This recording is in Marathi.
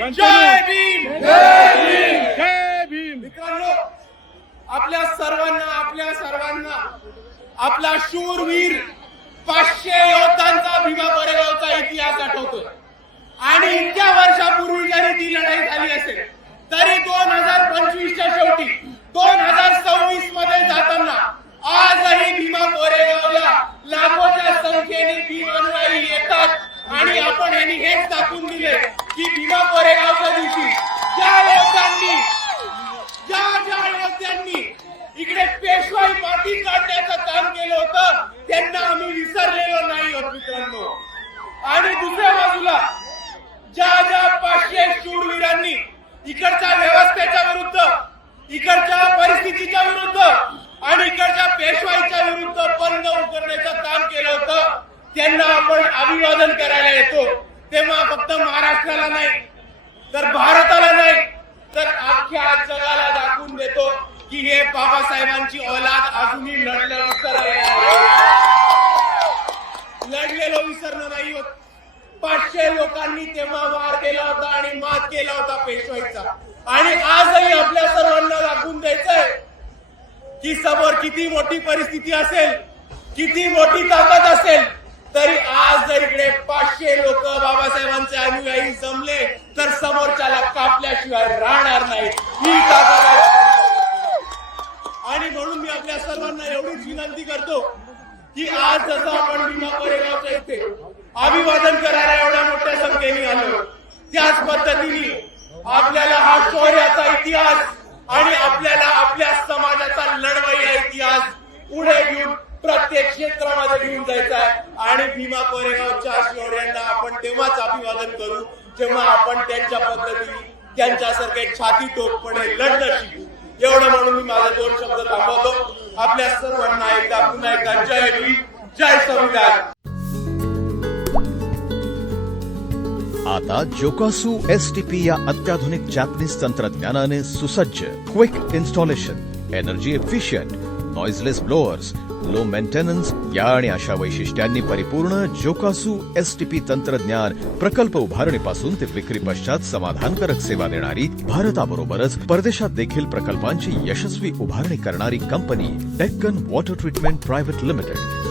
जय भीम जय भीम जय भीम. मित्रांनो, आपल्या सर्वांना आपला शूरवीर 500 योद्धांचा भीमा कोरेगावचा इतिहास आठवतोय. आणि इतक्या वर्षापूर्वी जरी ती लढाई झाली असेल तरी 2025च्या शेवटी 2026 मध्ये जाताना आजही भीमा कोरेगावला लाखोच्या संख्येने भीम अनुयायी येतात. आणि आपण यांनी हेच दाखवून दिले की भीमा कोरेगावच्या दिवशी ज्या योद्ध्यांनी इकडे पेशवाई माती काढण्याचं काम केलं होतं त्यांना आम्ही विसरलेलो नाही आहोत मित्रांनो. आणि दुसऱ्या बाजूला ज्या 500 शूरवीरांनी इकडच्या व्यवस्थेच्या विरुद्ध, इकडच्या परिस्थितीच्या विरुद्ध आणि इकडच्या पेशवाईच्या विरुद्ध बंद उकरण्याचं काम केलं होतं त्यांना आपण अभिवादन करायला येतो. तेव्हा फक्त महाराष्ट्राला नाही तर भारताला नाही तर अख्ख्या जगाला दाखवून देतो की हे बाबासाहेबांची औलाद अजूनही लढलेलो विसरलं नाही. 500 लोकांनी तेव्हा वार केला होता आणि मात केला होता पेशवाईचा. आणि आजही आपल्या सर्वांना दाखवून द्यायचंय की समोर किती मोठी परिस्थिती असेल, किती मोठी ताकद असेल, तरी आज जर इकडे 500 लोक बाबासाहेबांचे अनुयायी जमले तर समोरच्याला कापल्याशिवाय राहणार नाही. ही ताकद आहे. आणि म्हणून मी आपल्या सर्वांना एवढीच विनंती करतो की आज जसं आपण भीमा कोरेगावच्या इथे अभिवादन करायला एवढ्या मोठ्या संख्येने आलो, त्याच पद्धतीने आपल्याला हा शौर्याचा इतिहास आणि आपल्याला आपल्या समाजाचा लढवय्या इतिहास पुढे घेऊन प्रत्येक क्षेत्रामध्ये घेऊन जायचा आहे. आणि भीमा कोरेगावच्या शौर्यांना आपण तेव्हाच अभिवादन करू जेव्हा आपण त्यांच्या पद्धतीने त्यांच्यासारखे छाती टोकपणे लढणं शिकू. एवढं म्हणून मी माझे 2 शब्द थांबवतो. आपल्या सर्वांना पुन्हा एकदा जय भीम, जय संविधान. आता जोकासू STP या अत्याधुनिक जॅपनीज तंत्रज्ञानाने सुसज्ज, quick installation, energy efficient, noiseless blowers, low maintenance या आणि अशा वैशिष्ट्यांनी परिपूर्ण जोकासू STP तंत्रज्ञान प्रकल्प उभारणीपासून ते विक्री पश्चात समाधानकारक सेवा देणारी, भारताबरोबरच परदेशात देखील प्रकल्पांची यशस्वी उभारणी करणारी company Deccan water treatment private limited.